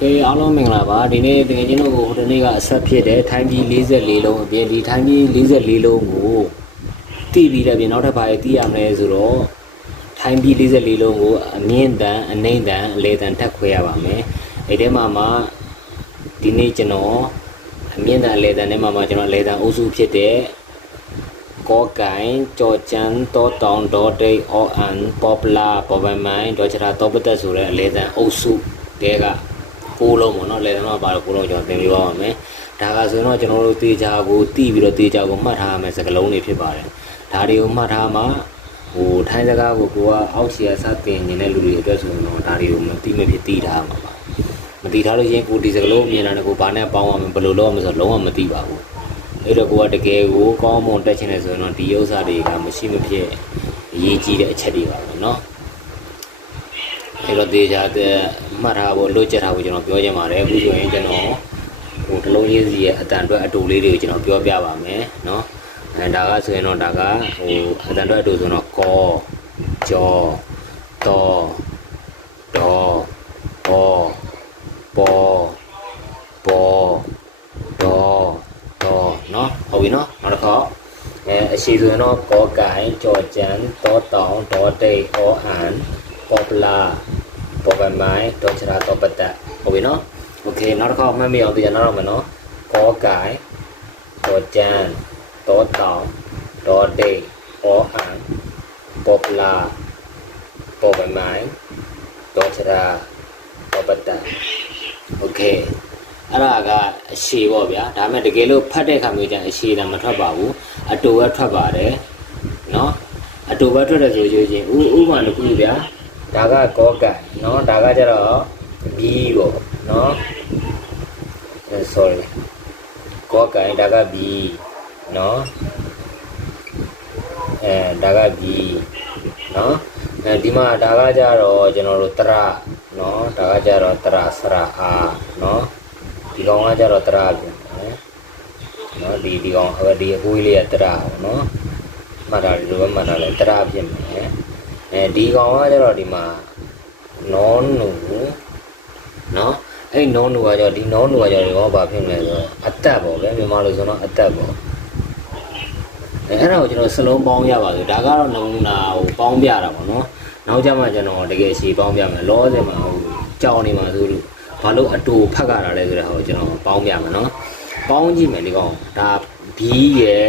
ကဲအားလုံးမင်္ဂလာပါဒီနေ့တကယ်ချင်းတို့ကိုဟိုတနေ့ကအဆက်ဖြစ်တယ်ထိုင်းပြည်44လုံးအပြင်ဒီထိုင်းပြည်44လုံးကိုတည်ပြီးတဲ့ပြင်နောက်ထပ်ဘာတွေတည်ရမလဲဆိုတော့ထိုင်းပြည်44လုံးကိုအမြင့်တန်အနှိမ့်တန်အလေတန်ထပ်ခွဲရပါမယ်အဲ့ဒီမှာမှဒီနေ့ကျွန်တော်အမြင့်တန်အလေတန်နဲ့မှမှကျွန်တော်အလေတန်အုပ်စုဖြစ်တဲ့ကောကိုင်ကြောချန်တောတောင်ဒေါ်ဒိတ်အောအန်ပေါ်ပလာပေါ်ပမိုင်းဒေါ်ချရာတောပတက်ဆိုတဲ့အလေတန်အုပ်စုတဲက ကိုးလုံးပေါ့နော်လေသမားပါတော့ကိုးလုံးကျွန်တော်သင်ပြပါပါမယ်ဒါကဆိုရင်တော့ကျွန်တော်တို့တေချာကိုတီးပြီးတော့တေချာကိုမှတ်ထားရမယ်စကလုံးတွေဖြစ်ပါတယ်ဒါတွေကိုမှတ်ထားမှဟိုထိုင်းစကားကိုကိုကအောက်ခြေအစတင်နေတဲ့လူတွေအတွက်ဆိုရင်တော့ဒါတွေကိုမသိမဖြစ်တီးထားမှာပါမတီးထားလို့ရင်ကိုဒီစကလုံးမြင်တာနဲ့ကိုဘာနဲ့ပေါင်းရမလဲဘယ်လိုလုပ်ရမလဲဆိုတော့လုံးဝမသိပါဘူးအဲ့တော့ကိုကတကယ်ကိုကောင်းမွန်တက်ချင်တယ်ဆိုရင်တော့ဒီဥစ္စာတွေကမရှိမဖြစ်အရေးကြီးတဲ့အချက်တွေပါပဲเนาะ အဲ့တော့တေချာတဲ့မှတ်ထားဖို့လွတ်ချက်ထားဖို့ကျွန်တော်ပြောချင်ပါတယ်အခုဆိုရင်ကျွန်တော်ဟိုတလုံးချင်းစီရဲ့အတန်အတွက်အတူလေးတွေကိုကျွန်တော်ပြောပြပါမယ်เนาะအဲဒါကဆိုရင်တော့ဒါကဟိုအတန်အတွက်အတူဆိုတော့ကောကြောတောဒေါ်အောပေါ်ပေါ်ဒေါ်ဒေါ်เนาะဟုတ်ပြီเนาะနောက်တစ်ခါအဲအရှိဆိုရင်တော့ကောကိုင်ကြောကျန်တောတောင်ဒေါ်တိတ်အောအန် ပေါ်ပလာ ပေါ်ပမိုင်းဒေါ်ချရာတော့ပတ်သက်ဟုတ်ပြီနော်โอเคနောက်တစ်ခါမှတ်မိအောင်သိရနောက်တော့မယ်နော်ကောကိုင်ဒေါ်ကျန်ဒေါ်တောင်ဒေါ်ဒေအောအန်ပေါ်ပလာပေါ်ပမိုင်းဒေါ်ချရာတော့ပတ်သက်โอเคအဲ့ဒါကအရှိပေါ့ဗျာဒါပေမဲ့တကယ်လို့ဖတ်တဲ့ခါမျိုးကျရင်အရှိတာမထွက်ပါဘူးအတူပဲထွက်ပါတယ်နော်အတူပဲထွက်တယ်ဆိုလို့ချင်းဥဥပမာတစ်ခုဗျာ ဒါကကောကတ်เนาะဒါကကျတော့ B ပေါ့เนาะအဲ sorry ကောကတ်ဒါက B เนาะအဲဒါက B เนาะအဲဒီမှာဒါကကျတော့ကျွန်တော်တို့တရเนาะဒါကကျတော့တရစရအာเนาะဒီကောင်ကကျတော့တရပြန်တယ်เนาะဒီဒီကောင်ဒီအကွေးလေးကတရပေါ့เนาะမှတ်တာဒီလိုပဲမှတ်တာလဲတရဖြစ်မယ် အဲဒီကောင်ကကျတော့ဒီမှာနောနူနော်အဲ့နောနူကကျတော့ဒီနောနူကကျတော့ဒီကောင်ကဘာဖြစ်လဲဆိုတော့အတက်ပေါ့ဗျမြန်မာလိုဆိုတော့အတက်ပေါ့အဲအဲ့ဒါကိုကျွန်တော်စလုံးပေါင်းရပါဆိုဒါကတော့နမူနာဟိုပေါင်းပြတာပေါ့နော်နောက်ကြမှာကျွန်တော်တကယ်ရှည်ပေါင်းပြမယ်လောဆယ်မှာဟိုကြောင်နေမှာဆိုလို့ဘာလို့အတူဖတ်ကြတာလဲဆိုတော့ဟိုကျွန်တော်ပေါင်းပြမယ်နော်ပေါင်းကြည့်မယ်ဒီကောင်ဒါဘီးရယ်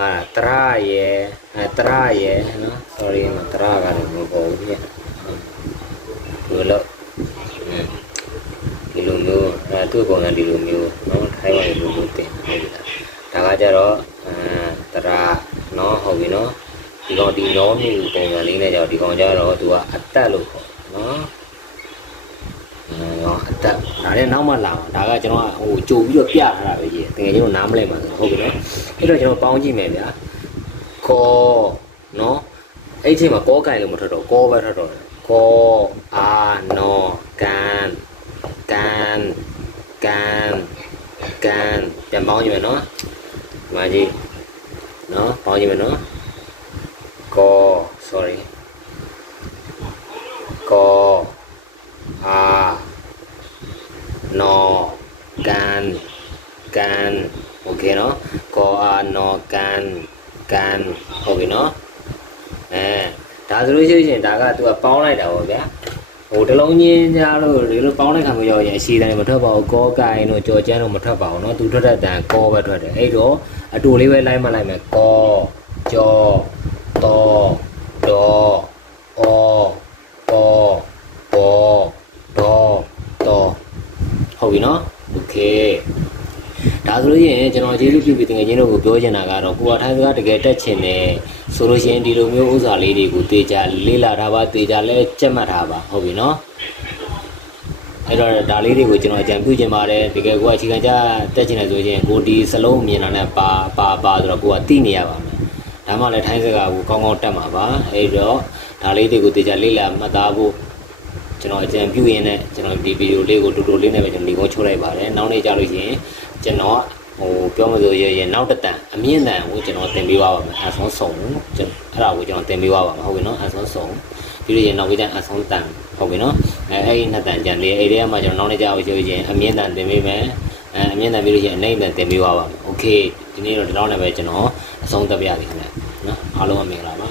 ဟာတရရယ်အဲတရရယ်နော် sorry မတရကလည်းမပေါ်ဘူးညဒီလိုဒီလိုမျိုးအဲသူ့ပုံစံဒီလိုမျိုးနော်ထိုင်းဝင်လိုလိုတင်ဟုတ်ပြီလားဒါကကြတော့အဲတရနော်ဟုတ်ပြီနော်ဒီကောင်ဒီနောမျိုးပုံစံလေးနဲ့ကြောဒီကောင်ကြတော့သူကအတက်လို့ခေါ်နော်နော်အ တက်ဒါလည်းနောက်မှလာမှာဒါကကျွန်တော်ဟိုကြိုပြီးတော့ပြထားတာပဲကြီးတကယ်ကျွန်တော်နားမလဲမှာဆိုဟုတ်ပြီနော်အဲ့တော့ကျွန်တော်ပေါင်းကြည့်မယ်ဗျာကောနော်အဲ့ဒီမှာကောကင်လို့မထွက်တော့ကောပဲထွက်တော့တယ်ကောအာနောကန်ကန်ကန်ကန်ပြန်ပေါင်းကြည့်မယ်နော်ဒီမှာကြည့်နော်ပေါင်းကြည့်မယ်နော်ကော sorry ကောအာနော ကန်ကန်โอเคเนาะကောအာနောကန်ကန်ဟုတ်ပြီเนาะအဲဒါဆိုလို့ရှိရင်ဒါကသူကပေါင်းလိုက်တာပေါ့ဗျာဟိုတလုံးချင်းကြားလို့ဒီလိုပေါင်းတဲ့ခါမျိုးရောက်ရင်အရှိတိုင်းမထွက်ပါဘူးကောကိုင်တို့ကြော်ကျန်းတို့မထွက်ပါဘူးเนาะသူထွက်တဲ့တန်ကောပဲထွက်တယ်အဲ့တော့အတူလေးပဲလိုက်မှလိုက်မယ်ကောကြော်တော်ဒေါ်အောပေါ်ပေါ်ဒေါ်တော်ဟုတ်ပြီเนาะ ကဲဒါဆိုလို့ရင်ကျွန်တော်ကျေးဇူးပြုပြီးတကယ်ချင်းတို့ကိုပြောချင်တာကတော့ကိုဝထိုင်းစကားတကယ်တက်ချင်တယ်ဆိုလို့ရှိရင်ဒီလိုမျိုးဥစ္စာလေးတွေကိုတေချာလေးလာတာပါတေချာလဲကြက်မှတ်တာပါဟုတ်ပြီနော်အဲ့တော့ဒါလေးတွေကိုကျွန်တော်အကြံပြုချင်ပါတယ်တကယ်ကိုကအချိန်ကြာတက်ချင်တယ်ဆိုရင်ကိုဒီစလုံးမြင်လာတဲ့ပါပါပါဆိုတော့ကိုကသိနေရပါမယ်ဒါမှလည်းထိုင်းစကားကိုကောင်းကောင်းတက်မှာပါအဲ့တော့ဒါလေးတွေကိုတေချာလေးလာမှတ်သားဖို့ ကျွန်တော်အကြံပြုရင်းနဲ့ကျွန်တော်ဒီဗီဒီယိုလေးကိုတူတူလေးနဲ့ပဲကျွန်တော်ဒီကုန်းချိုးလိုက်ပါတယ်နောက်နေ့ကြလို့ရှိရင်ကျွန်တော်ဟိုပြောမလို့ရရင်နောက်တစ်တန်အမြင့်တန်ကိုကျွန်တော်တင်ပေးပါပါမယ်အဆုံးဆုံးကျွန်အဲ့ဒါကိုကျွန်တော်တင်ပေးပါပါမယ်ဟုတ်ပြီနော်အဆုံးဆုံးပြီးလို့ရင်နောက်ပြီးကျအဆုံးတန် ဟုတ်ပြီနော်အဲအဲ့ဒီနှစ်တန်ကြံသေးအဲ့ဒီကမှကျွန်တော်နောက်နေ့ကြာကိုပြောရင်အမြင့်တန်တင်ပေးမယ်အဲအမြင့်တန်ပြီးလို့ရှိရင်အနိုင်တန်တင်ပေးပါပါမယ်โอเคဒီနေ့တော့ဒီလောက်နဲ့ပဲကျွန်တော်အဆုံးသတ်ပြရစီခင်ဗျာနော်အားလုံးအမင်္ဂလာပါ